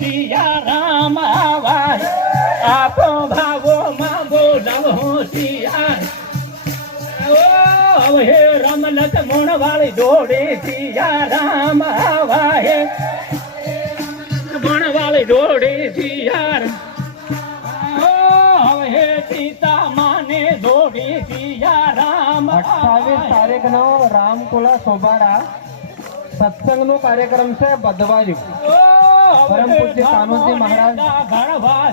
सिया राम आवाहे आपो भावो मां बोलवो सिया ओ हे रमलत मोण वाली जोड़ी सिया राम आवाहे मोण वाली जोड़ी सिया हे सीता माने जोड़ी सिया राम 28 તારીખ નો રામકુલા સોબારા સત્સંગ નો કાર્યક્રમ છે બદવાર્યું પરમ પૂજ્ય કાનુજી મહારાજ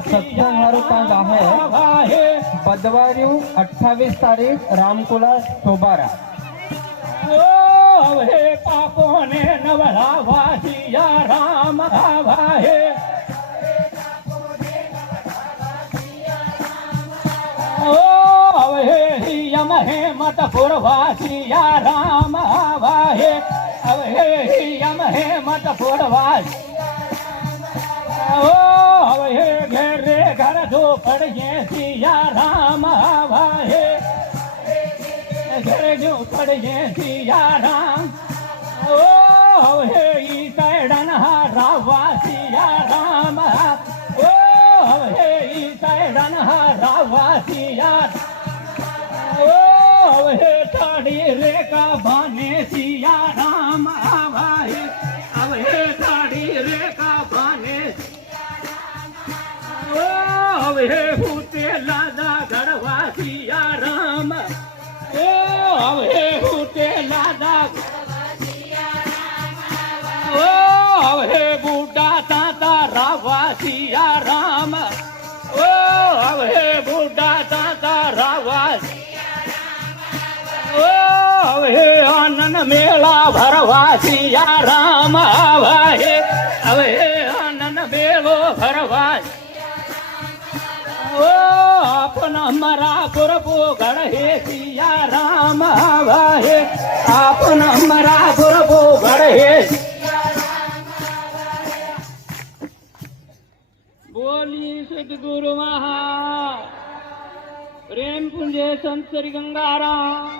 સત્સંગ હારું ત્યાં ગાહે બદવાર્યું 28 તારીખ રામકુલા સોબારા હે પાપો ને નવરાવા સિયા રામ આવા હે हे यम हे मत पूर्वासिया राम आवाहे अब हे यम हे मत पूर्वास ओ अब हे घेरे घर जो पड़े सिया राम आवाहे घर जो पड़े सिया राम ओ अब हे सैडन रावा सिया राम ओ अब हे सैडन रावा सिया हे साड़ी रेखा बाने सिया राम आवाहे अब हे साड़ी रेखा बाने ओ अब हे फूटे लादा गढ़वा सिया राम ओ अब हे फूटे लादा ओ अब हे बूढ़ा ताता रावा सिया राम ओ अब हे बूढ़ा ताता रावा हे आनंद मेला भरवा सिया राम आवाहे अब हे आनंद मेलो भरवा ओ अपना मरा पुरपो गढ़ हे सिया राम आवाहे अपना मरा पुरपो गढ़ हे बोली सदगुरु महा प्रेम पुंजे संत श्री गंगाराम